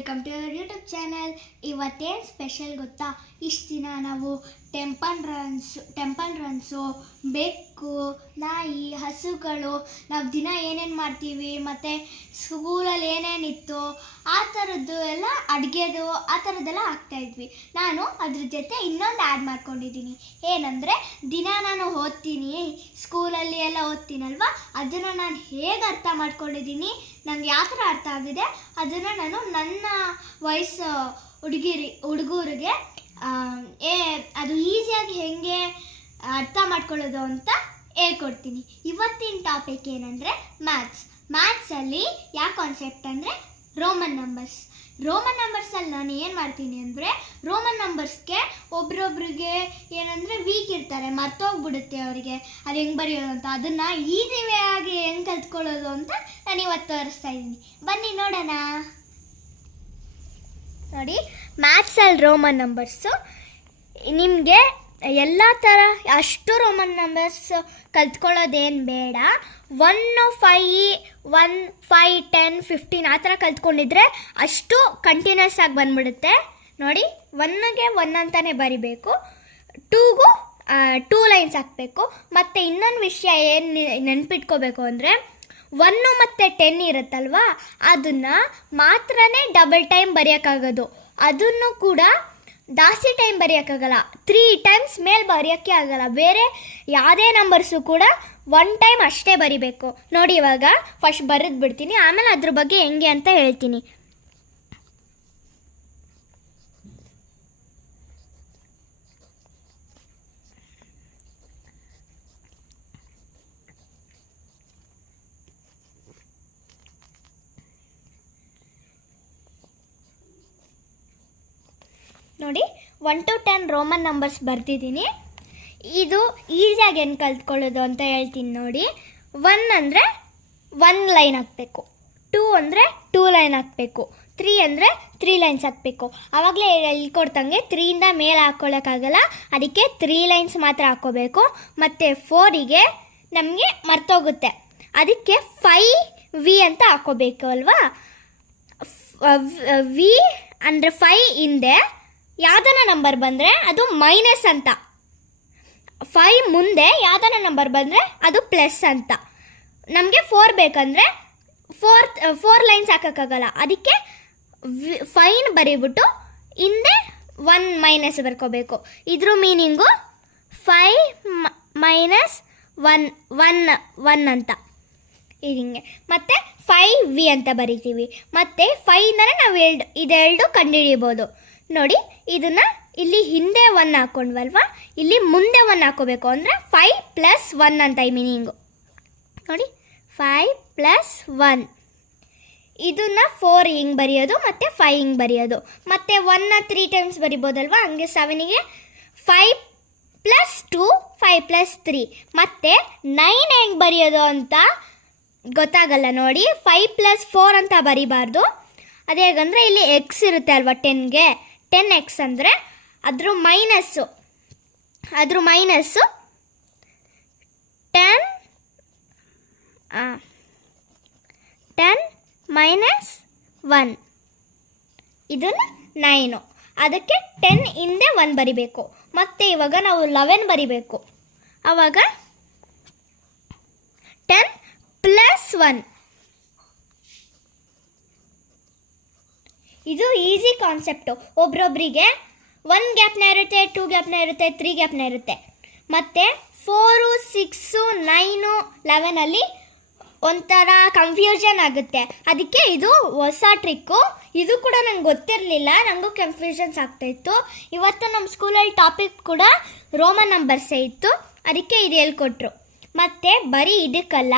Welcome to your YouTube channel. ಇವತ್ತೇನು special ಗೊತ್ತಾ? ಇಷ್ಟು ದಿನ ನಾವು ಟೆಂಪಲ್ ರನ್ಸು, ಬೆಕ್ಕು, ನಾಯಿ, ಹಸುಗಳು, ನಾವು ದಿನ ಏನೇನು ಮಾಡ್ತೀವಿ ಮತ್ತು ಸ್ಕೂಲಲ್ಲಿ ಏನೇನಿತ್ತು ಆ ಥರದ್ದು ಎಲ್ಲ ಅಡುಗೆದು ಆ ಥರದ್ದೆಲ್ಲ ಆಗ್ತಾಯಿದ್ವಿ. ನಾನು ಅದ್ರ ಜೊತೆ ಇನ್ನೊಂದು ಆ್ಯಡ್ ಮಾಡ್ಕೊಂಡಿದ್ದೀನಿ. ಏನಂದರೆ ದಿನ ನಾನು ಓದ್ತೀನಿ, ಸ್ಕೂಲಲ್ಲಿ ಎಲ್ಲ ಓದ್ತೀನಲ್ವ, ಅದನ್ನು ನಾನು ಹೇಗೆ ಅರ್ಥ ಮಾಡ್ಕೊಂಡಿದ್ದೀನಿ, ನನಗೆ ಯಾವ ಥರ ಅರ್ಥ ಆಗಿದೆ ಅದನ್ನು ನಾನು ನನ್ನ ವಯಸ್ಸು ಹುಡುಗರಿಗೆ ಅದು ಈಸಿಯಾಗಿ ಹೇಗೆ ಅರ್ಥ ಮಾಡ್ಕೊಳ್ಳೋದು ಅಂತ ಹೇಳ್ಕೊಡ್ತೀನಿ. ಇವತ್ತಿನ ಟಾಪಿಕ್ ಏನಂದರೆ ಮ್ಯಾಥ್ಸಲ್ಲಿ ಯಾವ ಕಾನ್ಸೆಪ್ಟ್ ಅಂದರೆ ರೋಮನ್ ನಂಬರ್ಸಲ್ಲಿ ನಾನು ಏನು ಮಾಡ್ತೀನಿ ಅಂದರೆ, ರೋಮನ್ ನಂಬರ್ಸ್ಗೆ ಒಬ್ರೊಬ್ರಿಗೆ ಏನಂದರೆ ವೀಕ್ ಇರ್ತಾರೆ, ಮರ್ತೋಗ್ಬಿಡುತ್ತೆ ಅವರಿಗೆ ಅದು ಹೆಂಗೆ ಬರೆಯೋದು ಅಂತ. ಅದನ್ನು ಈಸಿ ವೇ ಆಗಿ ಹೆಂಗೆ ಕಲ್ತ್ಕೊಳ್ಳೋದು ಅಂತ ನಾನು ಇವತ್ತು ತೋರಿಸ್ತಾ ಇದ್ದೀನಿ. ಬನ್ನಿ ನೋಡೋಣ. ನೋಡಿ, ಮ್ಯಾಥ್ಸಲ್ಲಿ ರೋಮನ್ ನಂಬರ್ಸು ನಿಮಗೆ ಎಲ್ಲ ಥರ ಅಷ್ಟು ರೋಮನ್ ನಂಬರ್ಸ್ ಕಲ್ತ್ಕೊಳ್ಳೋದೇನು ಬೇಡ. 1, 5, 1, 5, 10, 15 ಆ ಥರ ಕಲ್ತ್ಕೊಂಡಿದ್ರೆ ಅಷ್ಟು ಕಂಟಿನ್ಯೂಸ್ ಆಗಿ ಬಂದ್ಬಿಡುತ್ತೆ. ನೋಡಿ, 1ಗೆ 1 ಅಂತಲೇ ಬರಿಬೇಕು, 2ಗೂ 2 ಲೈನ್ಸ್ ಹಾಕಬೇಕು. ಮತ್ತು ಇನ್ನೊಂದು ವಿಷಯ ಏನು ನೆನ್ಪಿಟ್ಕೋಬೇಕು ಅಂದರೆ, 1 ಮತ್ತು 10 ಇರುತ್ತಲ್ವ, ಅದನ್ನು ಮಾತ್ರನೇ ಡಬಲ್ ಟೈಮ್ ಬರೆಯೋಕ್ಕಾಗೋದು. ಅದನ್ನು ಕೂಡ ಜಾಸ್ತಿ ಟೈಮ್ ಬರೆಯೋಕ್ಕಾಗಲ್ಲ, 3 ಟೈಮ್ಸ್ ಮೇಲೆ ಬರೆಯೋಕ್ಕೆ ಆಗಲ್ಲ. ಬೇರೆ ಯಾವುದೇ ನಂಬರ್ಸು ಕೂಡ 1 ಟೈಮ್ ಅಷ್ಟೇ ಬರಿಬೇಕು. ನೋಡಿ, ಇವಾಗ ಫಸ್ಟ್ ಬರೆದು ಬಿಡ್ತೀನಿ, ಆಮೇಲೆ ಅದ್ರ ಬಗ್ಗೆ ಹೆಂಗೆ ಅಂತ ಹೇಳ್ತೀನಿ. ನೋಡಿ, 1 to 10 ರೋಮನ್ ನಂಬರ್ಸ್ ಬರ್ತಿದ್ದೀನಿ. ಇದು ಈಸಿಯಾಗಿ ಏನು ಕಲ್ತ್ಕೊಳ್ಳೋದು ಅಂತ ಹೇಳ್ತೀನಿ ನೋಡಿ. 1 ಅಂದರೆ 1 ಲೈನ್ ಹಾಕಬೇಕು, 2 ಅಂದರೆ 2 ಲೈನ್ ಹಾಕಬೇಕು, 3 ಅಂದರೆ 3 ಲೈನ್ಸ್ ಹಾಕಬೇಕು. ಆವಾಗಲೇ ಹೇಳ್ಕೊಡ್ತಂಗೆ 3ಇಂದ ಮೇಲೆ ಹಾಕ್ಕೊಳ್ಳೋಕ್ಕಾಗಲ್ಲ, ಅದಕ್ಕೆ 3 ಲೈನ್ಸ್ ಮಾತ್ರ ಹಾಕ್ಕೋಬೇಕು. ಮತ್ತು 4ಗೆ ನಮಗೆ ಮರ್ತೋಗುತ್ತೆ, ಅದಕ್ಕೆ 5V ಅಂತ ಹಾಕ್ಕೋಬೇಕು ಅಲ್ವಾ. ವಿ ಅಂದರೆ 5 ಹಿಂದೆ ಯಾವುದನ್ನ ನಂಬರ್ ಬಂದರೆ ಅದು ಮೈನಸ್ ಅಂತ, 5 ಮುಂದೆ ಯಾವುದನ್ನ ನಂಬರ್ ಬಂದರೆ ಅದು ಪ್ಲಸ್ ಅಂತ. ನಮಗೆ 4 ಬೇಕಂದರೆ 4 ಲೈನ್ಸ್ ಹಾಕೋಕ್ಕಾಗಲ್ಲ, ಅದಕ್ಕೆ 5 ಬರೀಬಿಟ್ಟು ಹಿಂದೆ 1 ಮೈನಸ್ ಬರ್ಕೋಬೇಕು. ಇದ್ರ ಮೀನಿಂಗು 5 ಮೈನಸ್ 1 ಅಂತ ಹಿಂಗೆ. ಮತ್ತು 5V ಅಂತ ಬರಿತೀವಿ. ಮತ್ತು 5ಇಂದನೇ ನಾವು ಇದೆರಡು ಕಂಡುಹಿಡಿಬೋದು. ನೋಡಿ, ಇದನ್ನು ಇಲ್ಲಿ ಹಿಂದೆ 1 ಹಾಕ್ಕೊಂಡ್ವಲ್ವ, ಇಲ್ಲಿ ಮುಂದೆ 1 ಹಾಕೋಬೇಕು ಅಂದರೆ 5 + 1 ಅಂತ ಈ ಮೀನಿಂಗು. ನೋಡಿ, 5 + 1. ಇದನ್ನು 4 ಹಿಂಗೆ ಬರೆಯೋದು ಮತ್ತು 5 ಹಿಂಗೆ ಬರೆಯೋದು. ಮತ್ತು 1ನ 3 ಟೈಮ್ಸ್ ಬರಿಬೋದಲ್ವ, ಹಂಗೆ 7ಗೆ 5 + 2, 5 + 3. ಮತ್ತು 9 ಹೆಂಗೆ ಬರೆಯೋದು ಅಂತ ಗೊತ್ತಾಗಲ್ಲ ನೋಡಿ. 5 + 4 ಅಂತ ಬರಿಬಾರ್ದು. ಅದು ಹೇಗಂದರೆ, ಇಲ್ಲಿ ಎಕ್ಸ್ ಇರುತ್ತೆ ಅಲ್ವ 10ಗೆ, 10x ಅಂದರೆ ಅದ್ರ ಮೈನಸ್ಸು 10 - 1, ಇದನ್ನು 9. ಅದಕ್ಕೆ 10 ಹಿಂದೆ 1 ಬರಿಬೇಕು. ಮತ್ತು ಇವಾಗ ನಾವು 11 ಬರಿಬೇಕು, ಆವಾಗ 10 + 1. ಇದು ಈಸಿ ಕಾನ್ಸೆಪ್ಟು. ಒಬ್ರೊಬ್ಬರಿಗೆ 1 ಗ್ಯಾಪ್ನ ಇರುತ್ತೆ, 2 ಗ್ಯಾಪ್ನ ಇರುತ್ತೆ, 3 ಗ್ಯಾಪ್ನ ಇರುತ್ತೆ. ಮತ್ತು 4, 6, 9, 11ಅಲ್ಲಿ ಒಂಥರ ಕನ್ಫ್ಯೂಷನ್ ಆಗುತ್ತೆ. ಅದಕ್ಕೆ ಇದು ಹೊಸ ಟ್ರಿಕ್ಕು. ಇದು ಕೂಡ ನಂಗೆ ಗೊತ್ತಿರಲಿಲ್ಲ, ನನಗೂ ಕನ್ಫ್ಯೂಷನ್ಸ್ ಆಗ್ತಾಯಿತ್ತು. ಇವತ್ತು ನಮ್ಮ ಸ್ಕೂಲಲ್ಲಿ ಟಾಪಿಕ್ ಕೂಡ ರೋಮನ್ ನಂಬರ್ಸೇ ಇತ್ತು, ಅದಕ್ಕೆ ಇದು ಹೇಳ್ಕೊಟ್ರು. ಮತ್ತು ಬರೀ ಇದಕ್ಕಲ್ಲ,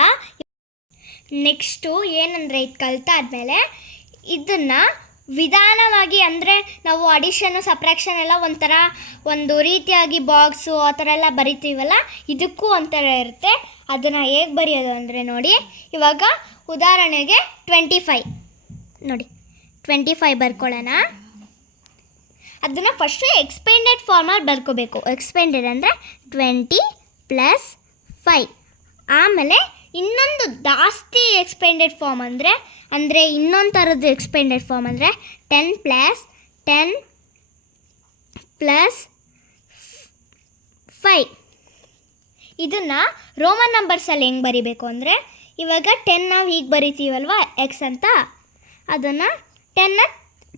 ನೆಕ್ಸ್ಟು ಏನಂದರೆ, ಇದು ಕಲ್ತಾದ್ಮೇಲೆ ಇದನ್ನು ವಿಧಾನವಾಗಿ, ಅಂದರೆ ನಾವು ಅಡಿಷನ್ನು ಸಬ್ಟ್ರಾಕ್ಷನ್ ಎಲ್ಲ ಒಂದು ರೀತಿಯಾಗಿ ಬಾಕ್ಸು ಆ ಥರ ಎಲ್ಲ ಬರಿತೀವಲ್ಲ, ಇದಕ್ಕೂ ಒಂಥರ ಇರುತ್ತೆ. ಅದನ್ನು ಹೇಗೆ ಬರೆಯೋದು ಅಂದರೆ ನೋಡಿ, ಇವಾಗ ಉದಾಹರಣೆಗೆ 25 ನೋಡಿ, 25 ಬರ್ಕೊಳ್ಳೋಣ. ಅದನ್ನು ಫಸ್ಟು ಎಕ್ಸ್ಪೆಂಡೆಡ್ ಫಾರ್ಮಲ್ಲಿ ಬರ್ಕೋಬೇಕು. ಎಕ್ಸ್ಪೆಂಡೆಡ್ ಅಂದರೆ 20 + 5. ಆಮೇಲೆ ಇನ್ನೊಂದು ಜಾಸ್ತಿ ಎಕ್ಸ್ಪೆಂಡೆಡ್ ಫಾರ್ಮ್ ಅಂದರೆ ಇನ್ನೊಂದು ಥರದ್ದು ಎಕ್ಸ್ಪೆಂಡೆಡ್ ಫಾರ್ಮ್ ಅಂದರೆ 10 + 10 + 5. ಇದನ್ನು ರೋಮನ್ ನಂಬರ್ಸಲ್ಲಿ ಹೆಂಗೆ ಬರಿಬೇಕು ಅಂದರೆ, ಇವಾಗ 10 ನಾವು ಹೀಗೆ ಬರಿತೀವಲ್ವ ಎಕ್ಸ್ ಅಂತ, ಅದನ್ನು 10ನ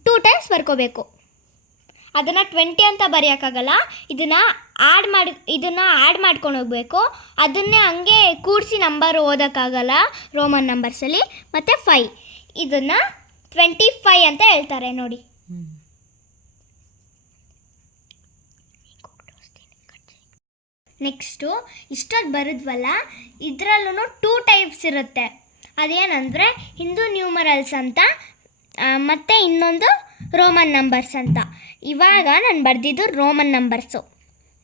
2 ಟೈಮ್ಸ್ ಬರ್ಕೋಬೇಕು. ಅದನ್ನು 20 ಅಂತ ಬರೆಯೋಕ್ಕಾಗಲ್ಲ. ಇದನ್ನು ಆ್ಯಡ್ ಮಾಡ್ಕೊಂಡು ಹೋಗಬೇಕು. ಅದನ್ನೇ ಹಂಗೆ ಕೂಡಿಸಿ ನಂಬರ್ ಓದೋಕ್ಕಾಗಲ್ಲ ರೋಮನ್ ನಂಬರ್ಸಲ್ಲಿ. ಮತ್ತು 5 ಇದನ್ನು 25 ಅಂತ ಹೇಳ್ತಾರೆ ನೋಡಿ. ನೆಕ್ಸ್ಟು ಇಷ್ಟೊತ್ತು ಬರೆದ್ವಲ್ಲ, ಇದರಲ್ಲೂ 2 ಟೈಪ್ಸ್ ಇರುತ್ತೆ. ಅದೇನಂದರೆ ಹಿಂದೂ ನ್ಯೂಮರಲ್ಸ್ ಅಂತ ಮತ್ತು ಇನ್ನೊಂದು ರೋಮನ್ ನಂಬರ್ಸ್ ಅಂತ. ಇವಾಗ ನಾನು ಬರೆದಿದ್ದು ರೋಮನ್ ನಂಬರ್ಸು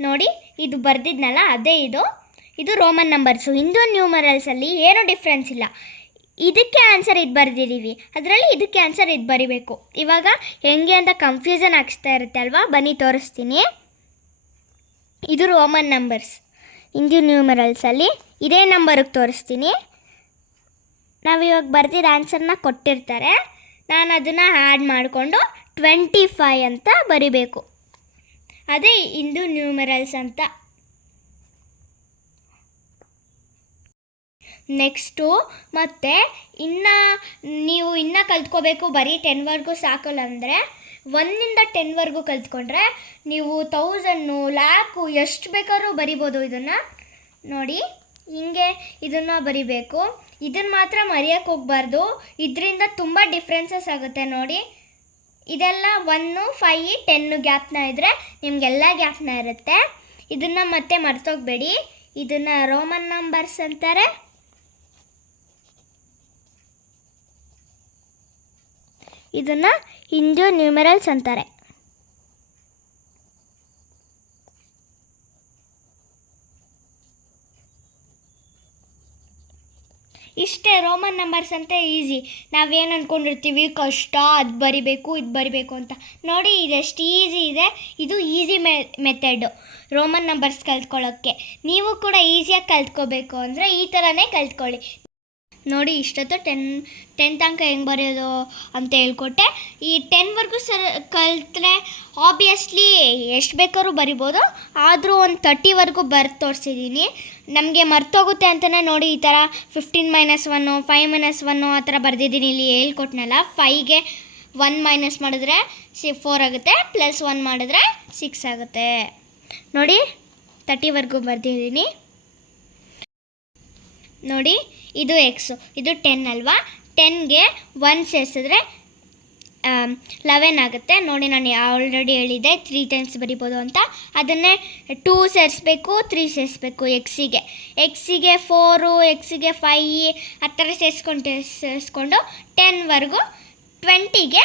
ನೋಡಿ. ಇದು ಬರೆದಿದ್ನಲ್ಲ ಅದೇ ಇದು ರೋಮನ್ ನಂಬರ್ಸು. ಹಿಂದೂ ನ್ಯೂಮರಲ್ಸಲ್ಲಿ ಏನೂ ಡಿಫ್ರೆನ್ಸ್ ಇಲ್ಲ. ಇದಕ್ಕೆ ಆನ್ಸರ್ ಇದು ಬರೆದಿದ್ದೀವಿ, ಅದರಲ್ಲಿ ಇದಕ್ಕೆ ಆನ್ಸರ್ ಇದು ಬರಿಬೇಕು. ಇವಾಗ ಹೆಂಗೆ ಅಂತ ಕನ್ಫ್ಯೂಷನ್ ಆಗಿಸ್ತಾ ಇರುತ್ತೆ ಅಲ್ವಾ, ಬನ್ನಿ ತೋರಿಸ್ತೀನಿ. ಇದು ರೋಮನ್ ನಂಬರ್ಸ್. ಹಿಂದೂ ನ್ಯೂಮರಲ್ಸಲ್ಲಿ ಇದೇ ನಂಬರಿಗೆ ತೋರಿಸ್ತೀನಿ. ನಾವಿವಾಗ ಬರೆದಿದ್ದ ಆನ್ಸರ್ನ ಕೊಟ್ಟಿರ್ತಾರೆ, ನಾನು ಅದನ್ನು ಆ್ಯಡ್ ಮಾಡಿಕೊಂಡು 25 ಅಂತ ಬರಿಬೇಕು. ಅದೇ ಹಿಂದೂ ನ್ಯೂಮರಲ್ಸ್ ಅಂತ. ನೆಕ್ಸ್ಟು ಮತ್ತೆ ನೀವು ಕಲ್ತ್ಕೋಬೇಕು. ಬರೀ 10ವರೆಗೂ ಸಾಕಲ್ಲ ಅಂದರೆ 1ಇಂದ 10ವರೆಗೂ ಕಲ್ತ್ಕೊಂಡ್ರೆ ನೀವು 1000, ಲ್ಯಾಕು ಎಷ್ಟು ಬೇಕಾದ್ರೂ ಬರಿಬೋದು. ಇದನ್ನು ನೋಡಿ, ಹಿಂಗೆ ಇದನ್ನು ಬರಿಬೇಕು. ಇದನ್ನು ಮಾತ್ರ ಮರೆಯೋಕ್ಕೆ ಹೋಗಬಾರ್ದು, ಇದರಿಂದ ತುಂಬ ಡಿಫ್ರೆನ್ಸಸ್ ಆಗುತ್ತೆ ನೋಡಿ. ಇದೆಲ್ಲ 1, 5, 10 ಗ್ಯಾಪ್ನ ಇದ್ದರೆ ನಿಮಗೆಲ್ಲ ಗ್ಯಾಪ್ನ ಇರುತ್ತೆ. ಇದನ್ನು ಮತ್ತೆ ಮರ್ತೋಗ್ಬೇಡಿ. ಇದನ್ನು ರೋಮನ್ ನಂಬರ್ಸ್ ಅಂತಾರೆ. ಇದನ್ನು ಹಿಂದೂ ನ್ಯೂಮರಲ್ಸ್ ಅಂತಾರೆ. ಇಷ್ಟೇ, ರೋಮನ್ ನಂಬರ್ಸ್ ಅಂತ ಈಸಿ. ನಾವೇನು ಅಂದ್ಕೊಂಡಿರ್ತೀವಿ ಕಷ್ಟ, ಅದು ಬರಿಬೇಕು ಇದು ಬರಿಬೇಕು ಅಂತ. ನೋಡಿ ಇದೆಷ್ಟು ಈಸಿ ಇದೆ. ಇದು ಈಸಿ ಮೆಥಡು ರೋಮನ್ ನಂಬರ್ಸ್ ಕಲ್ತ್ಕೊಳ್ಳೋಕ್ಕೆ. ನೀವು ಕೂಡ ಈಸಿಯಾಗಿ ಕಲ್ತ್ಕೋಬೇಕು ಅಂದರೆ ಈ ಥರನೇ ಕಲ್ತ್ಕೊಳ್ಳಿ. ನೋಡಿ ಇಷ್ಟೊತ್ತು 10 ತನಕ ಹೆಂಗೆ ಬರೆಯೋದು ಅಂತ ಹೇಳ್ಕೊಟ್ಟೆ. ಈ 10ವರೆಗೂ ಕಲ್ತ್ರೆ ಆಬ್ವಿಯಸ್ಲಿ ಎಷ್ಟು ಬೇಕಾದ್ರೂ ಬರಿಬೋದು. ಆದರೂ ಒಂದು 30ವರೆಗೂ ಬರೆದು ತೋರಿಸಿದ್ದೀನಿ. ನಮಗೆ ಮರ್ತೋಗುತ್ತೆ ಅಂತಲೇ ನೋಡಿ ಈ ಥರ 15 - 1, 5 - 1 ಆ ಥರ ಬರೆದಿದ್ದೀನಿ. ಇಲ್ಲಿ ಹೇಳ್ಕೊಟ್ನಲ್ಲ, 5ಗೆ 1 ಮೈನಸ್ ಮಾಡಿದ್ರೆ 4 ಆಗುತ್ತೆ, +1 ಮಾಡಿದ್ರೆ 6 ಆಗುತ್ತೆ. ನೋಡಿ 30ವರೆಗೂ ಬರೆದಿದ್ದೀನಿ. ನೋಡಿ ಇದು ಎಕ್ಸು, ಇದು 10 ಅಲ್ವಾ. 10ಗೆ 1 ಸೇರಿಸಿದ್ರೆ 11 ಆಗುತ್ತೆ. ನೋಡಿ ನಾನು ಆಲ್ರೆಡಿ ಹೇಳಿದ್ದೆ 3 ಟೈಮ್ಸ್ ಬರಿಬೋದು ಅಂತ. ಅದನ್ನೇ 2 ಸೇರಿಸ್ಬೇಕು, 3 ಸೇರಿಸ್ಬೇಕು. ಎಕ್ಸಿಗೆ 4, ಎಕ್ಸಿಗೆ 5 ಆ ಥರ ಸೇರಿಸ್ಕೊಂಡು 10ವರೆಗೂ 20ಗೆ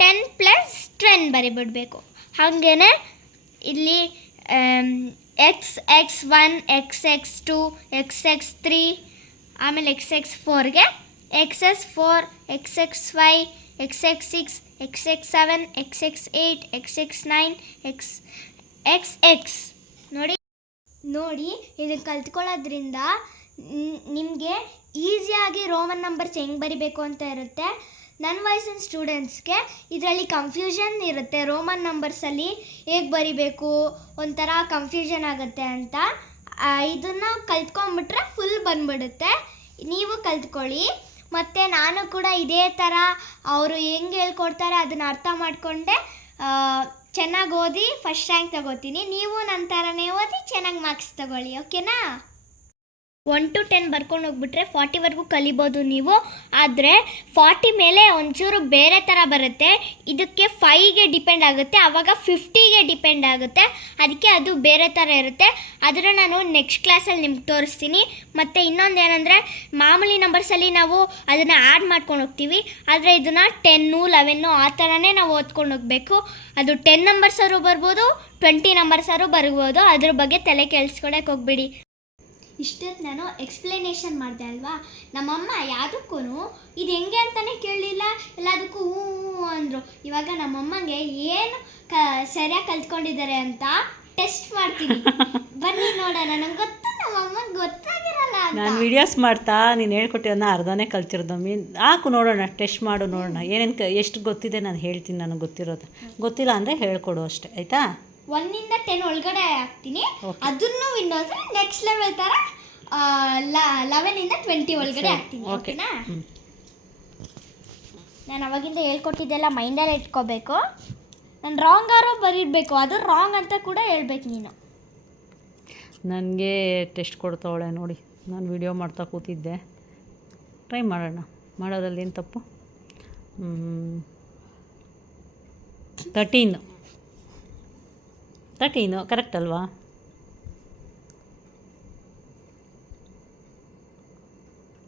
10 + 10 ಬರಿಬಿಡಬೇಕು. ಹಾಗೇ ಇಲ್ಲಿ x1, x2, x3 ಆಮೇಲೆ x4ಗೆ x4, x5, x6, x7, x8, x9, xx. ನೋಡಿ ಇದನ್ನು ಕಲ್ತ್ಕೊಳ್ಳೋದ್ರಿಂದ ನಿಮಗೆ ಈಸಿಯಾಗಿ ರೋಮನ್ ನಂಬರ್ಸ್ ಹೆಂಗೆ ಬರಿಬೇಕು ಅಂತ ಇರುತ್ತೆ. ನನ್ನ ವಯಸ್ಸಿನ ಸ್ಟೂಡೆಂಟ್ಸ್ಗೆ ಇದರಲ್ಲಿ ಕನ್ಫ್ಯೂಷನ್ ಇರುತ್ತೆ. ರೋಮನ್ ನಂಬರ್ಸಲ್ಲಿ ಹೇಗೆ ಬರಿಬೇಕು, ಒಂಥರ ಕನ್ಫ್ಯೂಷನ್ ಆಗುತ್ತೆ ಅಂತ. ಇದನ್ನು ಕಲ್ತ್ಕೊಂಡ್ಬಿಟ್ರೆ ಫುಲ್ ಬಂದ್ಬಿಡುತ್ತೆ. ನೀವು ಕಲ್ತ್ಕೊಳ್ಳಿ. ಮತ್ತು ನಾನು ಕೂಡ ಇದೇ ಥರ ಅವರು ಹೆಂಗೆ ಹೇಳ್ಕೊಡ್ತಾರೆ ಅದನ್ನು ಅರ್ಥ ಮಾಡಿಕೊಂಡೆ ಚೆನ್ನಾಗಿ ಓದಿ ಫಸ್ಟ್ ರ್ಯಾಂಕ್ ತಗೋತೀನಿ. ನೀವು ನನ್ನ ಥರನೇ ಓದಿ ಚೆನ್ನಾಗಿ ಮಾರ್ಕ್ಸ್ ತಗೊಳ್ಳಿ, ಓಕೆನಾ? 1 to 10 ಬರ್ಕೊಂಡು ಹೋಗ್ಬಿಟ್ರೆ 40ವರೆಗೂ ಕಲಿಬೋದು ನೀವು. ಆದರೆ 40 ಮೇಲೆ ಒಂಚೂರು ಬೇರೆ ಥರ ಬರುತ್ತೆ. ಇದಕ್ಕೆ 5ಗೆ ಡಿಪೆಂಡ್ ಆಗುತ್ತೆ, ಆವಾಗ 50ಗೆ ಡಿಪೆಂಡ್ ಆಗುತ್ತೆ. ಅದಕ್ಕೆ ಅದು ಬೇರೆ ಥರ ಇರುತ್ತೆ. ಅದನ್ನು ನಾನು ನೆಕ್ಸ್ಟ್ ಕ್ಲಾಸಲ್ಲಿ ನಿಮ್ಗೆ ತೋರಿಸ್ತೀನಿ. ಮತ್ತು ಇನ್ನೊಂದು ಏನಂದರೆ, ಮಾಮೂಲಿ ನಂಬರ್ಸಲ್ಲಿ ನಾವು ಅದನ್ನು ಆ್ಯಡ್ ಮಾಡ್ಕೊಂಡು ಹೋಗ್ತೀವಿ. ಆದರೆ ಇದನ್ನು 10, 11 ಆ ಥರನೇ ನಾವು ಓದ್ಕೊಂಡು ಹೋಗಬೇಕು. ಅದು 10 ನಂಬರ್ಸಾರು ಬರ್ಬೋದು, 20 ನಂಬರ್ಸಾರು ಬರ್ಬೋದು. ಅದ್ರ ಬಗ್ಗೆ ತಲೆ ಕೆಡಿಸ್ಕೊಳಕ್ಕೆ ಹೋಗ್ಬಿಡಿ. ಇಷ್ಟೊತ್ತು ನಾನು ಎಕ್ಸ್ಪ್ಲನೇಷನ್ ಮಾಡಿದೆ ಅಲ್ವಾ. ನಮ್ಮಮ್ಮ ಯಾವುದಕ್ಕೂ ಇದು ಹೆಂಗೆ ಅಂತಲೇ ಕೇಳಲಿಲ್ಲ, ಎಲ್ಲದಕ್ಕೂ ಹ್ಞೂ ಅಂದರು. ಇವಾಗ ನಮ್ಮಮ್ಮಂಗೆ ಏನು ಸರಿಯಾಗಿ ಕಲ್ತ್ಕೊಂಡಿದ್ದಾರೆ ಅಂತ ಟೆಸ್ಟ್ ಮಾಡ್ತೀನಿ. ಬನ್ನಿ ನೋಡೋಣ. ನನಗೆ ಗೊತ್ತು ನಮ್ಮಮ್ಮಗೆ ಗೊತ್ತಾಗಿರಲ್ಲ ನಾನು ವೀಡಿಯೋಸ್ ಮಾಡ್ತಾ ನೀನು ಹೇಳ್ಕೊಟ್ಟಿರೋದನ್ನ ಅರ್ಧನೇ ಕಲ್ತಿರೋದು ಮೀನು ಹಾಕು ನೋಡೋಣ, ಟೆಸ್ಟ್ ಮಾಡು ನೋಡೋಣ ಏನೇನು ಎಷ್ಟು ಗೊತ್ತಿದೆ ನಾನು ಹೇಳ್ತೀನಿ, ನನಗೆ ಗೊತ್ತಿರೋದು. ಗೊತ್ತಿಲ್ಲ ಅಂದರೆ ಹೇಳ್ಕೊಡು ಅಷ್ಟೇ, ಆಯಿತಾ? 1 ಇಂದ 10 ಒಳಗಡೆ ಹಾಕ್ತೀನಿ. ಅದನ್ನು ವಿನ್ ಆದರೆ ನೆಕ್ಸ್ಟ್ ಲೆವೆಲ್ ಥರ 11 ಇಂದ 20 ಒಳಗಡೆ ಹಾಕ್ತೀನಿ. ಓಕೆನಾ? ನಾನು ಅವಾಗಿಂದ ಹೇಳ್ಕೊಟ್ಟಿದ್ದೆಲ್ಲ ಮೈಂಡಲ್ಲಿ ಇಟ್ಕೋಬೇಕು. ನಾನು ರಾಂಗ್ ಆರೋ ಬರೀಬೇಕು, ಅದು ರಾಂಗ್ ಅಂತ ಕೂಡ ಹೇಳ್ಬೇಕು ನೀನು. ನನಗೆ ಟೆಸ್ಟ್ ಕೊಡ್ತಾವಳೆ ನೋಡಿ, ನಾನು ವಿಡಿಯೋ ಮಾಡ್ತಾ ಕೂತಿದ್ದೆ. ಟ್ರೈ ಮಾಡೋಣ, ಮಾಡೋದ್ರಲ್ಲಿ ಏನು ತಪ್ಪು. 13 ಕರೆಕ್ಟ್ ಅಲ್ವಾ?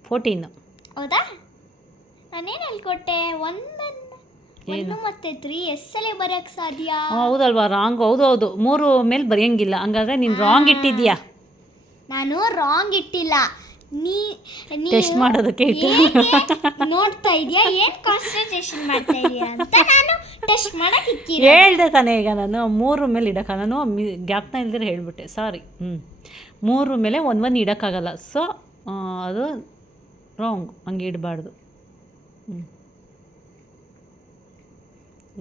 14. ಹೌದಾ? ನಾನೇನು ಹೇಳ್ಕೊಟ್ಟೆ? 1 ಮತ್ತು 3 ಎಸ್ಸಲ್ಲೇ ಬರೆಯೋಕ್ಕೆ ಸಾಧ್ಯ? ಹೌದಲ್ವಾ? ರಾಂಗ್. ಹೌದು 3 ಮೇಲೆ ಬರೆಯಂಗಿಲ್ಲ. ಹಂಗಾದ್ರೆ ನೀನು ರಾಂಗ್ ಇಟ್ಟಿದ್ಯಾ. ನಾನು ರಾಂಗ್ ಇಟ್ಟಿಲ್ಲ. ನೀ ಟೆಸ್ಟ್ ಮಾಡೋದಕ್ಕೆ ನೋಡ್ತಾ ಇದೆಯಾ, ಏನು ಕಾನ್ಸಂಟ್ರೇಷನ್ ಮಾಡ್ತಾ ಇದೆಯಾ ಅಂತ ನಾನು ಟೆಸ್ಟ್ ಮಾಡಕ್ಕೆ ಇಕ್ಕಿದ್ದೆ. ಹೇಳ್ದೆ ತಾನೇ ಈಗ ನಾನು 3 ಮೇಲೆ ಇಡೋಕ್ಕ, ನಾನು ಗ್ಯಾಪ್ನ ಇಲ್ದಿರ ಹೇಳಿಬಿಟ್ಟೆ, ಸಾರಿ. 3 ಮೇಲೆ 1 ಇಡೋಕ್ಕಾಗಲ್ಲ. ಸೊ ಅದು ರಾಂಗ್, ಹಂಗೆ ಇಡಬಾರ್ದು.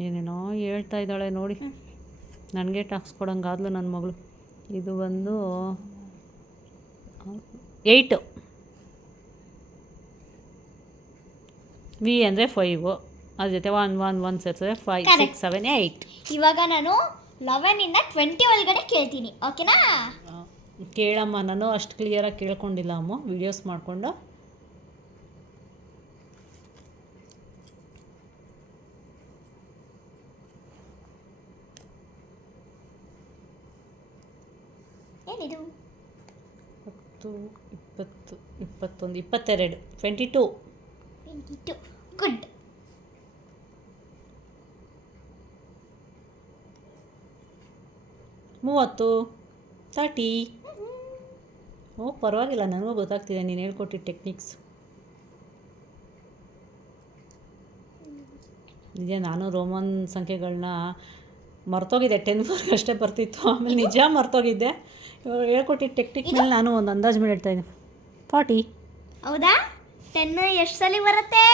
ಏನೇನೋ ಹೇಳ್ತಾ ಇದ್ದಾಳೆ ನೋಡಿ, ನನಗೆ ಟಾಕ್ಸ್ ಕೊಡೋಂಗಾದ್ಲು ನನ್ನ ಮಗಳು. ಇದು ಬಂದು 8. ವಿ ಅಂದರೆ 5, ಅದ್ರ ಜೊತೆ 1 ಸೇರಿಸಿದ್ರೆ 5 6 7 8. ಇವಾಗ ನಾನು 11 ಇಂದ 20 ಒಳಗಡೆ ಕೇಳ್ತೀನಿ. ಓಕೆನಾ? ಕೇಳಮ್ಮ, ನಾನು ಅಷ್ಟು ಕ್ಲಿಯರಾಗಿ ಕೇಳ್ಕೊಂಡಿಲ್ಲ ಅಮ್ಮ, ವೀಡಿಯೋಸ್ ಮಾಡಿಕೊಂಡು. ಏನಿದು? 10 20 21 22 22. ಗುಡ್. 30 30. ಪರವಾಗಿಲ್ಲ, ನನಗೂ ಗೊತ್ತಾಗ್ತಿದೆ ನೀನು ಹೇಳ್ಕೊಟ್ಟಿದ್ದ ಟೆಕ್ನಿಕ್ಸ್. ನಿಜ, ನಾನು ರೋಮನ್ ಸಂಖ್ಯೆಗಳನ್ನ ಮರ್ತೋಗಿದ್ದೆ. 10 ಅಷ್ಟೇ ಬರ್ತಿತ್ತು, ಆಮೇಲೆ ನಿಜ ಮರ್ತೋಗಿದ್ದೆ. ಹೇಳ್ಕೊಟ್ಟಿದ್ದ ಟೆಕ್ನಿಕ್ ಮೇಲೆ ನಾನು ಒಂದು ಅಂದಾಜು ಮೇಲೆ ಹೇಳ್ತಾ ಇದ್ದೀನಿ. 40. ಹೌದಾ? 10 ಎಷ್ಟು ಸಲ ಬರುತ್ತೆ?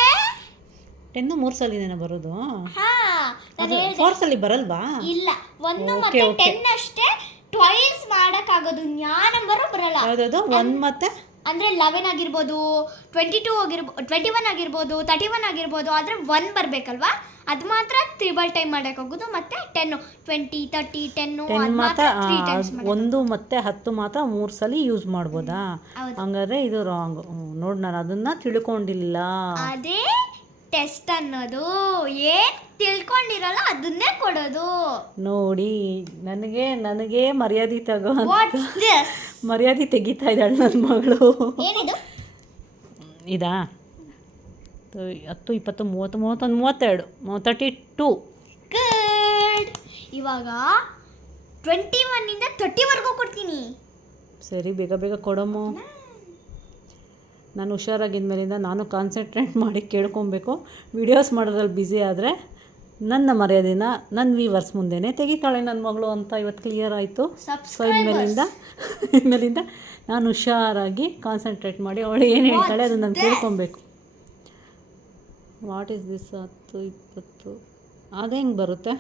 10 3 ಸಲಿನೇನ ಬರೋದು? ಹಾಂ, 4 ಸಲ ಬರಲ್ವಾ? ಇಲ್ಲ, 1 ಮತ್ತು 10 ಅಷ್ಟೇ ಟ್ವೈಸ್ ಮಾಡೋಕ್ಕಾಗೋದು. ಯಾವ ನಂಬರು ಬರಲ್ಲ. ಯಾವುದಾದ್ರು 1 ಮತ್ತು ಅಂದರೆ 11 ಆಗಿರ್ಬೋದು, 22 ಆಗಿರ್ಬೋದು, 21 ಆಗಿರ್ಬೋದು, 31 ಆಗಿರ್ಬೋದು. ಆದರೆ 1 ಬರಬೇಕಲ್ವಾ, ಅದು ಮಾತ್ರ 3 ಟೈಮ್ ಮಾಡೋಕ್ಕಾಗೋದು. ಮತ್ತು 10 20 30 10 ಮಾತ್ರ 1 ಮತ್ತು 10 ಮಾತ್ರ 3 ಸಲ ಯೂಸ್ ಮಾಡ್ಬೋದಾ? ಹಂಗಾದ್ರೆ ಇದು ರಾಂಗ್. ನೋಡಿ, ನಾನು ಅದನ್ನು ತಿಳ್ಕೊಂಡಿಲ್ಲ. ಅದೇ ಟೆಸ್ಟ್ ಅನ್ನೋದು. ಏನು ತಿಳ್ಕೊಂಡಿರಲ್ಲ ಅದನ್ನೇ ಕೊಡೋದು. ನೋಡಿ, ನನಗೆ ಮರ್ಯಾದೆ ಮರ್ಯಾದೆ ತೆಗಿತಾ ಇದ್ದಾಳೆ ನನ್ನ ಮಗಳು. ಏನಿದು? ಇದಾ 10 20 30 31 32 32. ಗುಡ್. ಇವಾಗ 21 ಇಂದ 30ವರೆಗೂ ಕೊಡ್ತೀನಿ. ಸರಿ, ಬೇಗ ಬೇಗ ಕೊಡಮ್ಮ. ನಾನು ಹುಷಾರಾಗಿದ್ಮೇಲಿಂದ ನಾನು ಕಾನ್ಸಂಟ್ರೇಟ್ ಮಾಡಿ ಕೇಳ್ಕೊಬೇಕು. ವೀಡಿಯೋಸ್ ಮಾಡೋದ್ರಲ್ಲಿ ಬ್ಯುಸಿ ಆದರೆ ನನ್ನ ಮರ್ಯಾದೆನ ನನ್ನ ವ್ಯೂವರ್ಸ್ ಮುಂದೆನೇ ತೆಗಿತಾಳೆ ನನ್ನ ಮಗಳು ಅಂತ ಇವತ್ತು ಕ್ಲಿಯರ್ ಆಯಿತು. ಸೊ ಇನ್ಮೇಲಿಂದ ನಾನು ಹುಷಾರಾಗಿ ಕಾನ್ಸಂಟ್ರೇಟ್ ಮಾಡಿ ಅವಳು ಏನು ಹೇಳ್ತಾಳೆ ಅದನ್ನು ನಾನು ಕೇಳ್ಕೊಬೇಕು. What is this? 10 20 ಅದು ಹೆಂಗೆ ಬರುತ್ತೆ?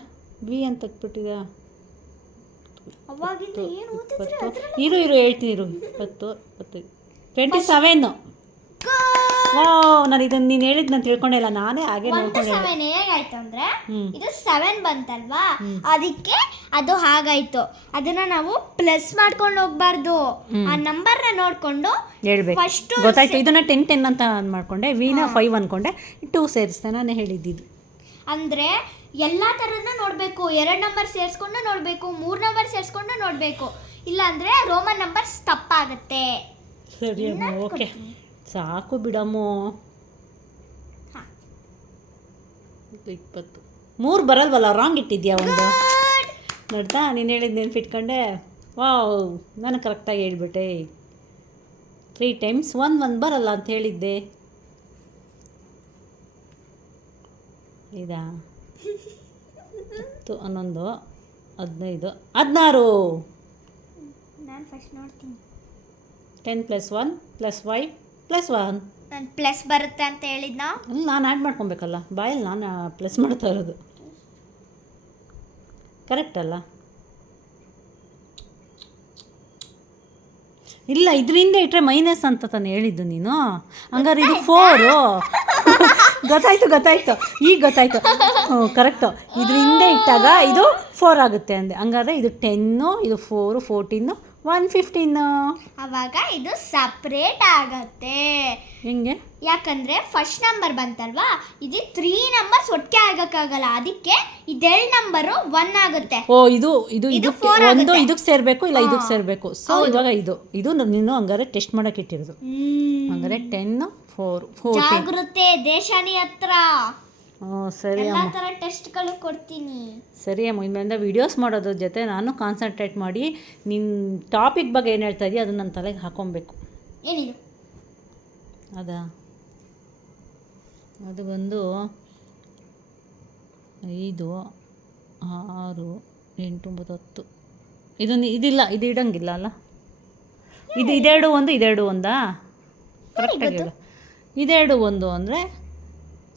ವಿ ಅಂತ ತೆಗ್ಬಿಟ್ಟಿದೆ. ಇರು ಹೇಳ್ತೀನಿ, 20 25 27. ನಾನು ಇದನ್ನು ನೀನು ಹೇಳಿದ್ದು ನಾನು ತಿಳ್ಕೊಂಡೆ ಇಲ್ಲ, ನಾನೇ ಹಾಗೆ ನೋಡ್ಕೊಂಡೆ. 7 ಹೇಗಾಯ್ತು ಅಂದರೆ, ಇದು 7 ಬಂತಲ್ವಾ, ಅದಕ್ಕೆ ಅದು ಹಾಗಾಯ್ತು. ಅದನ್ನ ನಾವು ಪ್ಲಸ್ ಮಾಡ್ಕೊಂಡು ಹೋಗ್ಬಾರ್ದು, ಆ ನಂಬರ್ನ ನೋಡ್ಕೊಂಡು ಹೇಳ್ಬೇಕು. ಫಸ್ಟ್ ಗೊತ್ತಾಯ್ತು. ಇದನ್ನ 10 10 ಅಂತ ಮಾಡ್ಕೊಂಡೆ, ವಿನ 5 ಅನ್ಕೊಂಡೆ, 2 ಸೇರಿಸ್ತೆ ನಾನೇ ಹೇಳಿದ್ದು. ಅಂದರೆ ಎಲ್ಲ ಥರದನ್ನ ನೋಡಬೇಕು. 2 ನಂಬರ್ ಸೇರಿಸ್ಕೊಂಡು ನೋಡಬೇಕು, 3 ನಂಬರ್ ಸೇರಿಸ್ಕೊಂಡು ನೋಡಬೇಕು. ಇಲ್ಲಾಂದರೆ ರೋಮನ್ ನಂಬರ್ಸ್ ತಪ್ಪಾಗುತ್ತೆ. ಸರಿ ಅಮ್ಮ, ಓಕೆ ಸಾಕು ಬಿಡಮ್ಮು. 20 3 ಬರಲ್ವಲ್ಲ, ರಾಂಗ್ ಇಟ್ಟಿದ್ಯಾ ಒಂದು. ನೋಡ್ತಾ, ನೀನು ಹೇಳಿದ್ದು ನೆನ್ಪಿಟ್ಕೊಂಡೆ. ವಾವ್, ನಾನು ಕರೆಕ್ಟಾಗಿ ಹೇಳ್ಬಿಟ್ಟೆ. 3 ಟೈಮ್ಸ್ 1 ಬರಲ್ಲ ಅಂತ ಹೇಳಿದ್ದೆ. ಇದಾ 10 11 15 16. ನಾನು ಫಸ್ಟ್ ನೋಡ್ತೀನಿ. 10 + 1 + 5 + 1. ನಾನು ಪ್ಲಸ್ ಬರುತ್ತೆ ಅಂತ ಹೇಳಿದ್ನಾ? ನಾನು ಆ್ಯಡ್ ಮಾಡ್ಕೊಬೇಕಲ್ಲ, ಬಾಯಲ್ಲಿ ನಾನು ಪ್ಲಸ್ ಮಾಡ್ತಾ ಇರೋದು. ಕರೆಕ್ಟ್ ಅಲ್ಲ? ಇಲ್ಲ, ಇದರಿಂದ ಇಟ್ಟರೆ ಮೈನಸ್ ಅಂತ ತಾನೇ ಹೇಳಿದ್ದು ನೀನು. ಹಂಗಾರೆ ಇದು 4. ಗೊತ್ತಾಯ್ತು ಈಗ ಗೊತ್ತಾಯ್ತು. ಹ್ಞೂ, ಕರೆಕ್ಟು. ಇದರಿಂದ ಇಟ್ಟಾಗ ಇದು 4 ಆಗುತ್ತೆ ಅಂದೆ. ಹಂಗಾದ್ರೆ ಇದು 10, ಇದು 4, 14, 115. ಅವಾಗ ಇದು ಸಪ್ರೇಟ್ ಆಗತ್ತೆ. ಹೆಂಗೆ? ಯಾಕಂದ್ರೆ ಫಸ್ಟ್ ನಂಬರ್ ಬಂತಲ್ವಾ, ಇದು 3 ನಂಬರ್ಸ್ ಒಟ್ಟಿಗೆ ಆಗಕ್ಕಾಗಲ್ಲ, ಅದಕ್ಕೆ ಇದೆರಡು ನಂಬರು 1 ಆಗುತ್ತೆ. ಓ, ಇದು ಇದು ಇದು ಇದಕ್ಕೆ 4 ಒಂದು ಆಗುತ್ತೆ. ಇದಕ್ಕೆ ಸೇರಬೇಕು, ಇಲ್ಲ ಇದಕ್ಕೆ ಸೇರಬೇಕು. ಸೊ ಇವಾಗ ಇದು ನೀನು ಹಂಗಾರೆ ಟೆಸ್ಟ್ ಮಾಡೋಕೆ ಇಟ್ಟಿರೋದು. ಹಂಗಾರೆ 10, 4, 14. ಜಾಗೃತೆ ದೇಶಾನಿ ಹತ್ರ ಸರಿ ಎಲ್ಲಾ ಅಮ್ಮ, ತರ ಟೆಸ್ಟ್ಗಳು ಕೊಡ್ತೀನಿ. ಸರಿ ಅಮ್ಮ. ಇನ್ಮೇಲಿಂದ ವೀಡಿಯೋಸ್ ಮಾಡೋದ್ರ ಜೊತೆ ನಾನು ಕಾನ್ಸಂಟ್ರೇಟ್ ಮಾಡಿ ನಿನ್ನ ಟಾಪಿಕ್ ಬಗ್ಗೆ ಏನು ಹೇಳ್ತಾ ಇದೀಯ ಅದನ್ನ ನನ್ನ ತಲೆಗೆ ಹಾಕೊಬೇಕು. ಏನಿದು? ಅದು ಬಂದು 5, 6, 8, 9, 10. ಇದಿಲ್ಲ, ಇದು ಇಡಂಗಿಲ್ಲ ಅಲ್ಲ. ಇದೆರಡು ಒಂದಾ? ಕರೆಕ್ಟಾಗಿ ಹೇಳು. ಇದೆರಡು 1 ಅಂದರೆ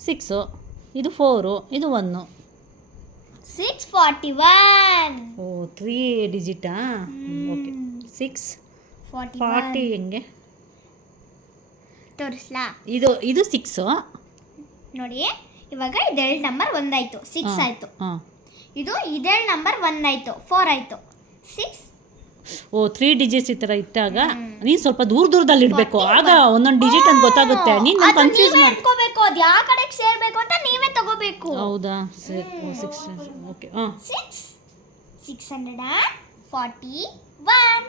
6, ಇದು 4, ಇದು 1. 641. ಓ, 3 ಡಿಜಿಟಾ? ಓಕೆ. 6 40 ಹೆಂಗೆ ತೋರಿಸ್ಲಾ? ಇದು 6. ನೋಡಿ, ಇವಾಗ ಇದೆರಡು ನಂಬರ್ 1 ಆಯ್ತು, 6 ಆಯ್ತು. ಹಾಂ. ಇದು ಇದೆರಡು ನಂಬರ್ 1 ಆಯ್ತು, 4 ಆಯ್ತು, 6. ಓ, 3 ಡಿಜಿಟ್ಸ್ ಈ ಥರ ಇಟ್ಟಾಗ ನೀನು ಸ್ವಲ್ಪ ದೂರದಲ್ಲಿ ಇಡಬೇಕು, ಆಗ ಒಂದೊಂದು ಡಿಜಿಟ್ ಅಂತ ಗೊತ್ತಾಗುತ್ತೆ. ನೀನು ಕನ್ಫ್ಯೂಸ್ ಮಾಡಿ ಇಟ್ಕೋಬೇಕು, ಅದು ಯಾವ ಕಡೆಗೆ ಸೇರ್ಬೇಕು ಅಂತ ನೀವೇ ತಗೋಬೇಕು. ಹೌದಾ? ಸರಿ. 6 ಓಕೆ. ಹಾಂ. 641.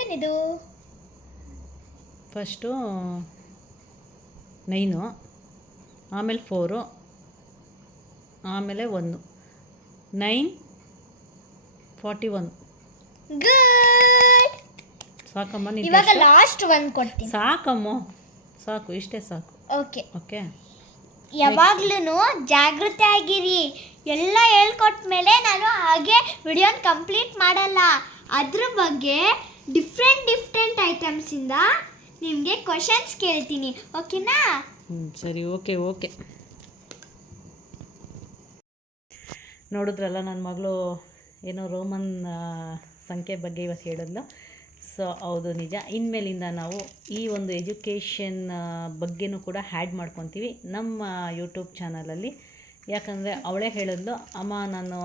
ಏನಿದು? ಫಸ್ಟು 9, ಆಮೇಲೆ 4, ಆಮೇಲೆ 1. 9, 41. ಗುಡ್. ಸಾಕಮ್ಮ ನೀನು? ಇವಾಗ ಲಾಸ್ಟ್ 1 ಕೊಡ್ತೀನಿ. ಸಾಕಮ್ಮ, ಸಾಕು, ಇಷ್ಟೇ ಸಾಕು. ಓಕೆ. ಓಕೆ. ಯಾವಾಗ್ಲೂ ಜಾಗೃತಿ ಆಗಿರಿ. ಎಲ್ಲ ಹೇಳ್ಕೊಟ್ಟ ಮೇಲೆ ನಾನು ಹಾಗೆ ವಿಡಿಯೋನ ಕಂಪ್ಲೀಟ್ ಮಾಡಲ್ಲ. ಅದ್ರ ಬಗ್ಗೆ ಡಿಫ್ರೆಂಟ್ ಐಟಮ್ಸಿಂದ ನಿಮಗೆ ಕ್ವಶನ್ಸ್ ಕೇಳ್ತೀನಿ, ಓಕೆನಾ? ಸರಿ, ಓಕೆ. ನೋಡಿದ್ರಲ್ಲ, ನನ್ನ ಮಗಳು ಏನೋ ರೋಮನ್ ಸಂಖ್ಯೆ ಬಗ್ಗೆ ಇವತ್ತು ಹೇಳಿದ್ಲು. ಸೊ ಹೌದು, ನಿಜ. ಇನ್ಮೇಲಿಂದ ನಾವು ಈ ಒಂದು ಎಜುಕೇಷನ್ ಬಗ್ಗೆನೂ ಕೂಡ ಹ್ಯಾಡ್ ಮಾಡ್ಕೊತೀವಿ ನಮ್ಮ ಯೂಟ್ಯೂಬ್ ಚಾನಲಲ್ಲಿ. ಯಾಕಂದರೆ ಅವಳೇ ಹೇಳಿದ್ಲು, ಅಮ್ಮ ನಾನು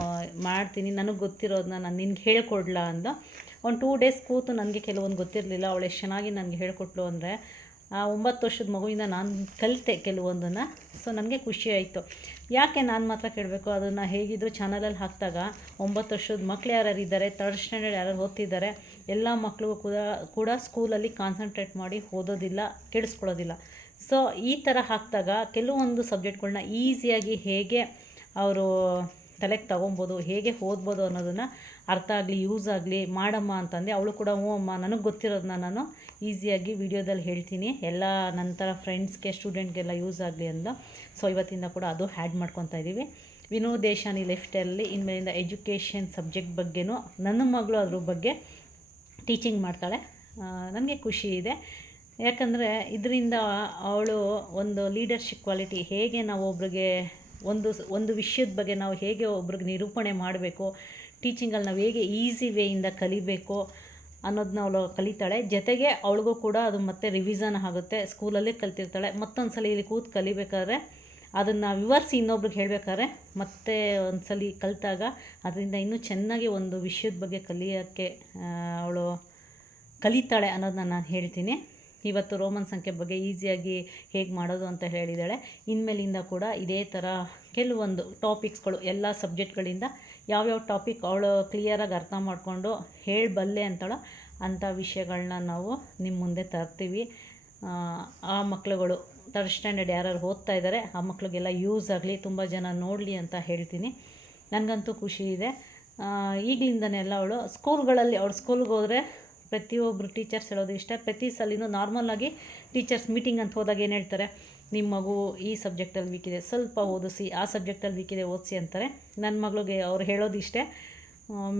ಮಾಡ್ತೀನಿ, ನನಗೆ ಗೊತ್ತಿರೋದನ್ನ ನಾನು ನಿನ್ಗೆ ಹೇಳ್ಕೊಡ್ಲಾ ಅಂದ. ಒಂದು 2 ಡೇಸ್ ಕೂತು ನನಗೆ ಕೆಲವೊಂದು ಗೊತ್ತಿರಲಿಲ್ಲ. ಅವಳು ಎಷ್ಟು ಚೆನ್ನಾಗಿ ನನಗೆ ಹೇಳ್ಕೊಟ್ಲು ಅಂದರೆ, 9 ವರ್ಷದ ಮಗುವಿಂದ ನಾನು ಕಲಿತೆ ಕೆಲವೊಂದನ್ನು. ಸೊ ನನಗೆ ಖುಷಿ ಆಯಿತು. ಯಾಕೆ ನಾನು ಮಾತ್ರ ಕೇಳಬೇಕು? ಅದನ್ನು ಹೇಗಿದ್ರು ಚಾನಲಲ್ಲಿ ಹಾಕಿದಾಗ 9 ವರ್ಷದ ಮಕ್ಳು ಯಾರ್ಯಾರು ಇದ್ದಾರೆ, 3rd ಸ್ಟ್ಯಾಂಡರ್ಡ್ ಯಾರ್ಯಾರು ಓದ್ತಿದ್ದಾರೆ, ಎಲ್ಲ ಮಕ್ಕಳಿಗೂ ಕೂಡ ಸ್ಕೂಲಲ್ಲಿ ಕಾನ್ಸಂಟ್ರೇಟ್ ಮಾಡಿ ಓದೋದಿಲ್ಲ, ಕೇಳಿಸ್ಕೊಳ್ಳೋದಿಲ್ಲ. ಸೊ ಈ ಥರ ಹಾಕಿದಾಗ ಕೆಲವೊಂದು ಸಬ್ಜೆಕ್ಟ್ಗಳನ್ನ ಈಸಿಯಾಗಿ ಹೇಗೆ ಅವರು ತಲೆಗೆ ತಗೊಬೋದು, ಹೇಗೆ ಓದ್ಬೋದು ಅನ್ನೋದನ್ನು ಅರ್ಥ ಆಗಲಿ, ಯೂಸ್ ಆಗಲಿ ಮಾಡಮ್ಮ ಅಂತಂದೆ. ಅವಳು ಕೂಡ ಹ್ಞೂ ಅಮ್ಮ, ನನಗೆ ಗೊತ್ತಿರೋದನ್ನ ನಾನು ಈಸಿಯಾಗಿ ವಿಡಿಯೋದಲ್ಲಿ ಹೇಳ್ತೀನಿ, ಎಲ್ಲ ನಂತರ ಫ್ರೆಂಡ್ಸ್ಗೆ, ಸ್ಟೂಡೆಂಟ್ಗೆಲ್ಲ ಯೂಸ್ ಆಗಲಿ ಅಂದ. ಸೊ ಇವತ್ತಿಂದ ಕೂಡ ಅದು ಹ್ಯಾಡ್ ಮಾಡ್ಕೊತಾ ಇದ್ದೀವಿ. ವಿನೂ ದೇಶಾನಿ ಲೈಫ್ ಸ್ಟೈಲಲ್ಲಿ ಇನ್ಮೇಲಿಂದ ಎಜುಕೇಷನ್ ಸಬ್ಜೆಕ್ಟ್ ಬಗ್ಗೆನೂ ನನ್ನ ಮಗಳು ಅದ್ರ ಬಗ್ಗೆ ಟೀಚಿಂಗ್ ಮಾಡ್ತಾಳೆ. ನನಗೆ ಖುಷಿ ಇದೆ. ಯಾಕಂದರೆ ಇದರಿಂದ ಅವಳು ಒಂದು ಲೀಡರ್ಶಿಪ್ ಕ್ವಾಲಿಟಿ, ಹೇಗೆ ನಾವು ಒಬ್ರಿಗೆ ಒಂದು ವಿಷಯದ ಬಗ್ಗೆ ನಾವು ಹೇಗೆ ಒಬ್ರಿಗೆ ನಿರೂಪಣೆ ಮಾಡಬೇಕು, ಟೀಚಿಂಗಲ್ಲಿ ನಾವು ಹೇಗೆ ಈಸಿ ವೇಯಿಂದ ಕಲಿಬೇಕು ಅನ್ನೋದನ್ನ ಅವಳು ಕಲಿತಾಳೆ. ಜೊತೆಗೆ ಅವಳಿಗೂ ಕೂಡ ಅದು ಮತ್ತೆ ರಿವಿಸನ್ ಆಗುತ್ತೆ. ಸ್ಕೂಲಲ್ಲೇ ಕಲ್ತಿರ್ತಾಳೆ, ಮತ್ತೊಂದು ಸಲ ಇಲ್ಲಿ ಕೂತು ಕಲಿಬೇಕಾದ್ರೆ ಅದನ್ನು ವಿವರಿಸಿ ಇನ್ನೊಬ್ರಿಗೆ ಹೇಳಬೇಕಾದ್ರೆ ಮತ್ತೆ ಒಂದು ಸಲ ಕಲಿತಾಗ ಅದರಿಂದ ಇನ್ನೂ ಚೆನ್ನಾಗಿ ಒಂದು ವಿಷಯದ ಬಗ್ಗೆ ಕಲಿಯೋಕ್ಕೆ ಅವಳು ಕಲಿತಾಳೆ ಅನ್ನೋದನ್ನ ನಾನು ಹೇಳ್ತೀನಿ. ಇವತ್ತು ರೋಮನ್ ಸಂಖ್ಯೆ ಬಗ್ಗೆ ಈಸಿಯಾಗಿ ಹೇಗೆ ಮಾಡೋದು ಅಂತ ಹೇಳಿದ್ದಾಳೆ. ಇನ್ಮೇಲಿಂದ ಕೂಡ ಇದೇ ಥರ ಕೆಲವೊಂದು ಟಾಪಿಕ್ಸ್ಗಳು ಎಲ್ಲ ಸಬ್ಜೆಕ್ಟ್ಗಳಿಂದ ಯಾವ್ಯಾವ ಟಾಪಿಕ್ ಅವಳು ಕ್ಲಿಯರಾಗಿ ಅರ್ಥ ಮಾಡಿಕೊಂಡು ಹೇಳಬಲ್ಲೆ ಅಂತಳೋ ಅಂಥ ವಿಷಯಗಳನ್ನ ನಾವು ನಿಮ್ಮ ಮುಂದೆ ತರ್ತೀವಿ. ಆ ಮಕ್ಕಳುಗಳು 3rd ಸ್ಟ್ಯಾಂಡರ್ಡ್ ಯಾರು ಓದ್ತಾ ಇದ್ದಾರೆ ಆ ಮಕ್ಕಳಿಗೆಲ್ಲ ಯೂಸ್ ಆಗಲಿ, ತುಂಬ ಜನ ನೋಡಲಿ ಅಂತ ಹೇಳ್ತೀನಿ. ನನಗಂತೂ ಖುಷಿ ಇದೆ. ಈಗಲಿಂದನೇ ಎಲ್ಲ ಅವಳು ಸ್ಕೂಲ್ಗಳಲ್ಲಿ, ಅವಳು ಸ್ಕೂಲ್ಗೆ ಹೋದರೆ ಪ್ರತಿಯೊಬ್ಬರು ಟೀಚರ್ಸ್ ಹೇಳೋದು ಇಷ್ಟ. ಪ್ರತಿ ಸಲಿನೂ ನಾರ್ಮಲಾಗಿ ಟೀಚರ್ಸ್ ಮೀಟಿಂಗ್ ಅಂತ ಹೋದಾಗ ಏನು ಹೇಳ್ತಾರೆ, ನಿಮ್ಮ ಮಗು ಈ ಸಬ್ಜೆಕ್ಟಲ್ಲಿ ವೀಕಿದೆ, ಸ್ವಲ್ಪ ಓದಿಸಿ, ಆ ಸಬ್ಜೆಕ್ಟಲ್ಲಿ ವೀಕಿದೆ ಓದಿಸಿ ಅಂತಾರೆ. ನನ್ನ ಮಗಳಿಗೆ ಅವ್ರು ಹೇಳೋದು ಇಷ್ಟೇ,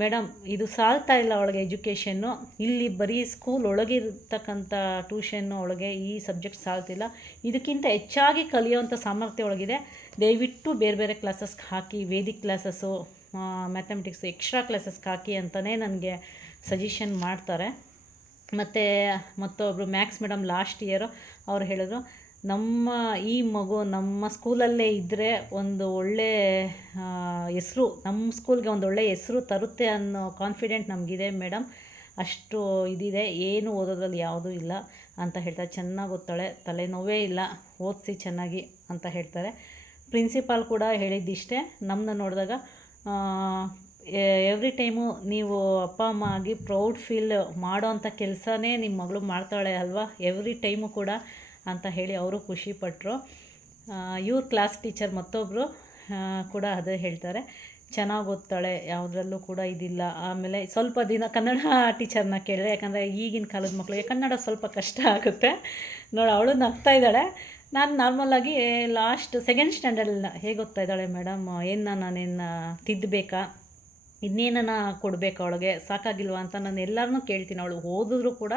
ಮೇಡಮ್ ಇದು ಸಾಲ್ತಾ ಇಲ್ಲ ಅವಳಿಗೆ ಎಜುಕೇಷನ್ನು, ಇಲ್ಲಿ ಬರೀ ಸ್ಕೂಲ್ ಒಳಗಿರ್ತಕ್ಕಂಥ ಟ್ಯೂಷನ್ನು ಒಳಗೆ ಈ ಸಬ್ಜೆಕ್ಟ್ ಸಾಲ್ತಿಲ್ಲ, ಇದಕ್ಕಿಂತ ಹೆಚ್ಚಾಗಿ ಕಲಿಯೋವಂಥ ಸಾಮರ್ಥ್ಯ ಒಳಗಿದೆ, ದಯವಿಟ್ಟು ಬೇರೆ ಬೇರೆ ಕ್ಲಾಸಸ್ಗೆ ಹಾಕಿ, ವೇದಿಕ್ ಕ್ಲಾಸಸ್ಸು, ಮ್ಯಾಥಮೆಟಿಕ್ಸ್ ಎಕ್ಸ್ಟ್ರಾ ಕ್ಲಾಸಸ್ಗೆ ಹಾಕಿ ಅಂತಲೇ ನನಗೆ ಸಜೆಷನ್ ಮಾಡ್ತಾರೆ. ಮತ್ತು ಮತ್ತೊಬ್ಬರು ಮ್ಯಾಥ್ಸ್ ಮೇಡಮ್ ಲಾಸ್ಟ್ ಇಯರು ಅವ್ರು ಹೇಳಿದ್ರು, ನಮ್ಮ ಈ ಮಗು ನಮ್ಮ ಸ್ಕೂಲಲ್ಲೇ ಇದ್ದರೆ ಒಂದು ಒಳ್ಳೆ ಹೆಸರು, ನಮ್ಮ ಸ್ಕೂಲ್ಗೆ ಒಂದು ಒಳ್ಳೆ ಹೆಸರು ತರುತ್ತೆ ಅನ್ನೋ ಕಾನ್ಫಿಡೆಂಟ್ ನಮಗಿದೆ ಮೇಡಮ್, ಅಷ್ಟು ಇದಿದೆ, ಏನು ಓದೋದ್ರಲ್ಲಿ ಯಾವುದೂ ಇಲ್ಲ ಅಂತ ಹೇಳ್ತಾರೆ. ಚೆನ್ನಾಗಿ ಓದ್ತಾಳೆ, ತಲೆನೋವೇ ಇಲ್ಲ, ಓದಿಸಿ ಚೆನ್ನಾಗಿ ಅಂತ ಹೇಳ್ತಾರೆ. ಪ್ರಿನ್ಸಿಪಾಲ್ ಕೂಡ ಹೇಳಿದ್ದಿಷ್ಟೇ, ನಮ್ಮನ್ನ ನೋಡಿದಾಗ ಎವ್ರಿ ಟೈಮು ನೀವು ಅಪ್ಪ ಅಮ್ಮ ಆಗಿ ಪ್ರೌಡ್ ಫೀಲ್ ಮಾಡೋ ಅಂಥ ಕೆಲಸನೇ ನಿಮ್ಮ ಮಗಳು ಮಾಡ್ತಾಳೆ ಅಲ್ವಾ, ಎವ್ರಿ ಟೈಮು ಕೂಡ ಅಂತ ಹೇಳಿ ಅವರು ಖುಷಿಪಟ್ಟರು. ಇವ್ರ ಕ್ಲಾಸ್ ಟೀಚರ್ ಮತ್ತೊಬ್ಬರು ಕೂಡ ಅದೇ ಹೇಳ್ತಾರೆ, ಚೆನ್ನಾಗಿ ಓದ್ತಾಳೆ, ಯಾವುದ್ರಲ್ಲೂ ಕೂಡ ಇದಿಲ್ಲ. ಆಮೇಲೆ ಸ್ವಲ್ಪ ದಿನ ಕನ್ನಡ ಟೀಚರ್ನ ಕೇಳಿದೆ, ಯಾಕಂದರೆ ಈಗಿನ ಕಾಲದ ಮಕ್ಕಳಿಗೆ ಕನ್ನಡ ಸ್ವಲ್ಪ ಕಷ್ಟ ಆಗುತ್ತೆ ನೋಡಿ. ಅವಳು ನಗ್ತಾ ಇದ್ದಾಳೆ. ನಾನು ನಾರ್ಮಲಾಗಿ ಲಾಸ್ಟ್ ಸೆಕೆಂಡ್ ಸ್ಟ್ಯಾಂಡರ್ಡಲ್ಲಿ ಹೇಗೆ ಓದ್ತಾ ಇದ್ದಾಳೆ ಮೇಡಮ್, ನಾನೇನು ತಿದ್ದಬೇಕಾ, ಇನ್ನೇನ ಕೊಡಬೇಕಾ ಅವಳಿಗೆ, ಸಾಕಾಗಿಲ್ವಾ ಅಂತ ನಾನು ಎಲ್ಲರನ್ನೂ ಕೇಳ್ತೀನಿ. ಅವಳು ಓದಿದ್ರು ಕೂಡ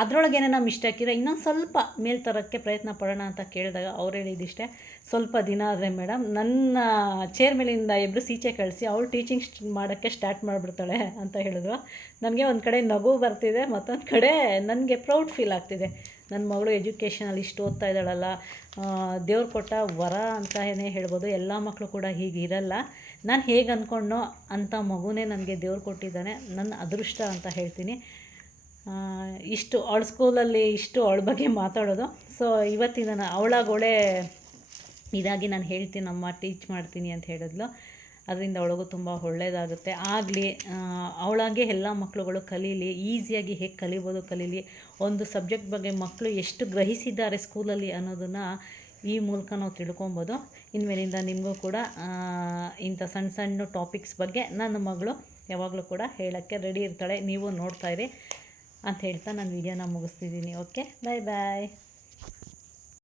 ಅದರೊಳಗೆ ಏನೇನೋ ಮಿಸ್ಟೇಕ್ ಇರೋ ಇನ್ನೊಂದು ಸ್ವಲ್ಪ ಮೇಲ್ ತರೋಕ್ಕೆ ಪ್ರಯತ್ನ ಪಡೋಣ ಅಂತ ಕೇಳಿದಾಗ ಅವ್ರು ಹೇಳಿದಿಷ್ಟೇ, ಸ್ವಲ್ಪ ದಿನ ಆದರೆ ಮೇಡಮ್ ನನ್ನ ಚೇರ್ ಮೇಲಿಂದ ಇಬ್ಬರು ಈಚೆ ಕಳಿಸಿ ಅವಳು ಟೀಚಿಂಗ್ ಮಾಡೋಕ್ಕೆ ಸ್ಟಾರ್ಟ್ ಮಾಡಿಬಿಡ್ತಾಳೆ ಅಂತ ಹೇಳಿದ್ರು. ನನಗೆ ಒಂದು ಕಡೆ ನಗು ಬರ್ತಿದೆ, ಮತ್ತೊಂದು ಕಡೆ ನನಗೆ ಪ್ರೌಡ್ ಫೀಲ್ ಆಗ್ತಿದೆ. ನನ್ನ ಮಗಳು ಎಜುಕೇಷನಲ್ಲಿ ಇಷ್ಟು ಓದ್ತಾ ಇದ್ದಾಳಲ್ಲ, ದೇವ್ರು ಕೊಟ್ಟ ವರ ಅಂತಲೇ ಹೇಳ್ಬೋದು. ಎಲ್ಲ ಮಕ್ಕಳು ಕೂಡ ಹೀಗೆ ಇರಲ್ಲ. ನಾನು ಹೇಗೆ ಅಂದ್ಕೊಂಡೋ ಅಂಥ ಮಗುನೇ ನನಗೆ ದೇವ್ರು ಕೊಟ್ಟಿದ್ದಾನೆ, ನನ್ನ ಅದೃಷ್ಟ ಅಂತ ಹೇಳ್ತೀನಿ. ಇಷ್ಟು ಅವಳ ಸ್ಕೂಲಲ್ಲಿ ಇಷ್ಟು ಅವಳ ಬಗ್ಗೆ ಮಾತಾಡೋದು. ಸೊ ಇವತ್ತಿನ ಅವಳಾಗೋಳೆ ಇದಾಗಿ ನಾನು ಹೇಳ್ತೀನಿ, ಅಮ್ಮ ಟೀಚ್ ಮಾಡ್ತೀನಿ ಅಂತ ಹೇಳಿದ್ಲು. ಅದರಿಂದ ಅವಳಿಗೂ ತುಂಬ ಒಳ್ಳೆಯದಾಗುತ್ತೆ. ಆಗಲಿ ಅವಳಾಗೆ ಎಲ್ಲ ಮಕ್ಕಳುಗಳು ಕಲೀಲಿ, ಈಸಿಯಾಗಿ ಹೇಗೆ ಕಲಿಬೋದು ಕಲೀಲಿ, ಒಂದು ಸಬ್ಜೆಕ್ಟ್ ಬಗ್ಗೆ ಮಕ್ಕಳು ಎಷ್ಟು ಗ್ರಹಿಸಿದ್ದಾರೆ ಸ್ಕೂಲಲ್ಲಿ ಅನ್ನೋದನ್ನು ಈ ಮೂಲಕ ನಾವು ತಿಳ್ಕೊಬೋದು. ಇನ್ಮೇಲಿಂದ ನಿಮಗೂ ಕೂಡ ಇಂಥ ಸಣ್ಣ ಸಣ್ಣ ಟಾಪಿಕ್ಸ್ ಬಗ್ಗೆ ನನ್ನ ಮಗಳು ಯಾವಾಗಲೂ ಕೂಡ ಹೇಳೋಕ್ಕೆ ರೆಡಿ ಇರ್ತಾಳೆ, ನೀವು ನೋಡ್ತಾಯಿರಿ ಅಂತ ಹೇಳ್ತಾ ನಾನು ವಿಡಿಯೋನ ಮುಗಿಸ್ತಿದ್ದೀನಿ. ಓಕೆ, ಬಾಯ್ ಬಾಯ್.